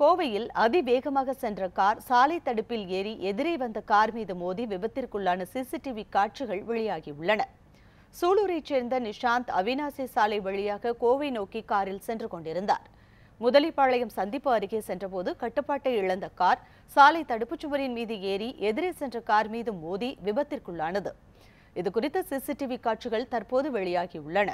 கோவையில் அதிவேகமாக சென்ற கார் சாலை தடுப்பில் ஏறி எதிரே வந்த கார் மீது மோதி விபத்திற்குள்ளான சிசிடிவி காட்சிகள் வெளியாகியுள்ளன. சூலூரைச் சேர்ந்த நிஷாந்த் அவினாசி சாலை வழியாக கோவை நோக்கி காரில் சென்று கொண்டிருந்தார். முதலிப்பாளையம் சந்திப்பு அருகே சென்றபோது கட்டுப்பாட்டை இழந்த கார் சாலை தடுப்புச் சுவரின் மீது ஏறி எதிரே சென்ற கார் மீது மோதி விபத்திற்குள்ளானது. இதுகுறித்த சிசிடிவி காட்சிகள் தற்போது வெளியாகியுள்ளன.